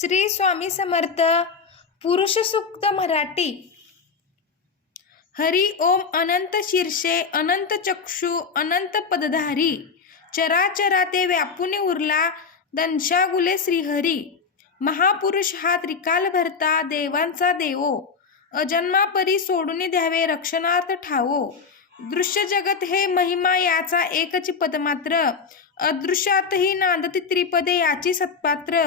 श्री स्वामी समर्थ पुरुष सुक्त मराठी. हरी ओम अनंत शीर्षे अनंत चक्षु अनंत पदधारी. चराचरा ते व्यापुनी उरला दंशागुले श्रीहरी. महापुरुष हा त्रिकाल भरता देवांचा देवो. अजन्मापरी सोडून द्यावे रक्षणार्थ ठावो. दृश्य जगत हे महिमा याचा एकच पदमात्र. अदृश्यातही नांदती त्रिपदे याची सत्पात्र.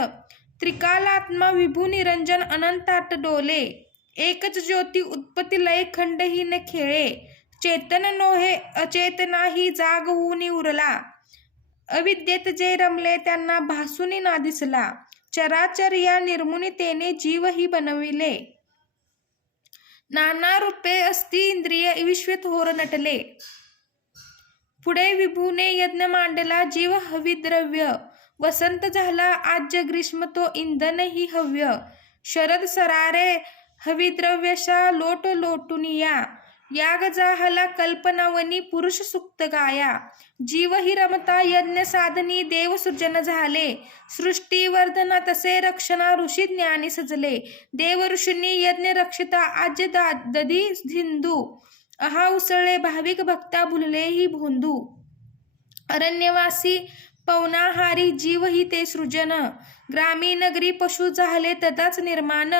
त्रिकालात्मा विभू निरंजन अनंतात डोले. एकच ज्योती उत्पत्ती लय खंडही न खेळे. चेतन नोहे अचेतनाही जाग होऊन उरला. अविद्येत जे रमले त्यांना भासूनी ना दिसला. चराचर या निर्मुनितेने जीवही बनविले. नाना रूपे अस्ति इंद्रिय विश्व थोर नटले. पुढे विभूने यज्ञ मांडला जीव हवी द्रव्य वसंत झाला आज ग्रीष्म तो इंधन ही हव्य. शरद सरारे हविद्रव्यशा लोट लोटुनिया याग जाहला कल्पनावनी पुरुष सुक्त गाया. जीव ही रमता यज्ञ साधनी देव सृजन झाले. सृष्टी वर्धना तसे रक्षणा ऋषी ज्ञानी सजले. देव ऋषींनी यज्ञ रक्षिता आज दा ददी अहा उसळले भाविक भक्ता भुलले ही भोंदू. अरण्यवासी पवनाहारी जीव ही ते सृजन. ग्रामी नगरी पशु झाले तदाच निर्माण.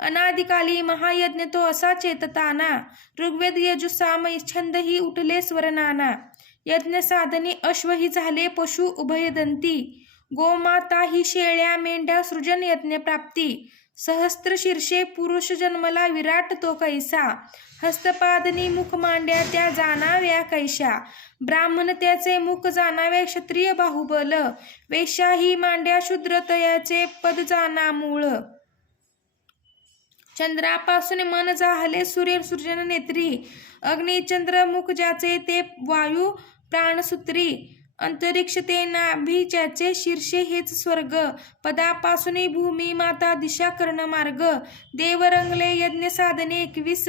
अनादिकाली महायज्ञ तो असा चेतताना. ऋग्वेद यजुसाम छंद ही उठले स्वरनाना यज्ञ साधने अश्व ही झाले पशु उभयदंती. गोमाता ही शेळ्या मेंढ्या सृजन यज्ञ प्राप्ती. सहस्त्र शीर्षे पुरुष जन्मला विराट तो कैसा. हस्तपादनी मुख मांड्या त्या जाणाव्या कैशा. ब्राह्मण त्याचे मुख जाणावे क्षत्रिय बाहुबल. वेशाही मांड्या शूद्र तयाचे पद जाना मूळ. चंद्रापासून मन जाहले सूर्य सृजन नेत्री. अग्निचंद्र मुख ज्याचे ते वायू प्राणसूत्री. अंतरिक्षतेनाभिजाचे शीर्षे हेच स्वर्ग. पदापासून भूमी माता दिशा कर्ण मार्ग. देवरंगले यज्ञ साधने एकवीस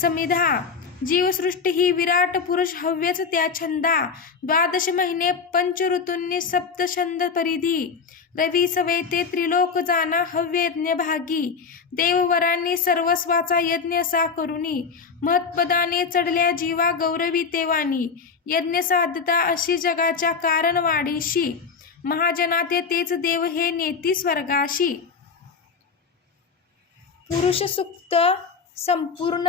समिधा. जीवसृष्टी ही विराट पुरुष हव्यच त्या छंदा. द्वादश महिने पंच ऋतूंनी सप्तछंद परिधी. रवी सवेते त्रिलोक जाना हव्य यज्ञ भागी. देववरांनी सर्वस्वाचा यज्ञ सा करुणी महत्पदाने चढल्या जीवा गौरवी तेवानी. यज्ञ साधता अशी जगाच्या कारणवाडीशी महाजनाते तेच देव हे नेती स्वर्गाशी. पुरुषसुक्त संपूर्ण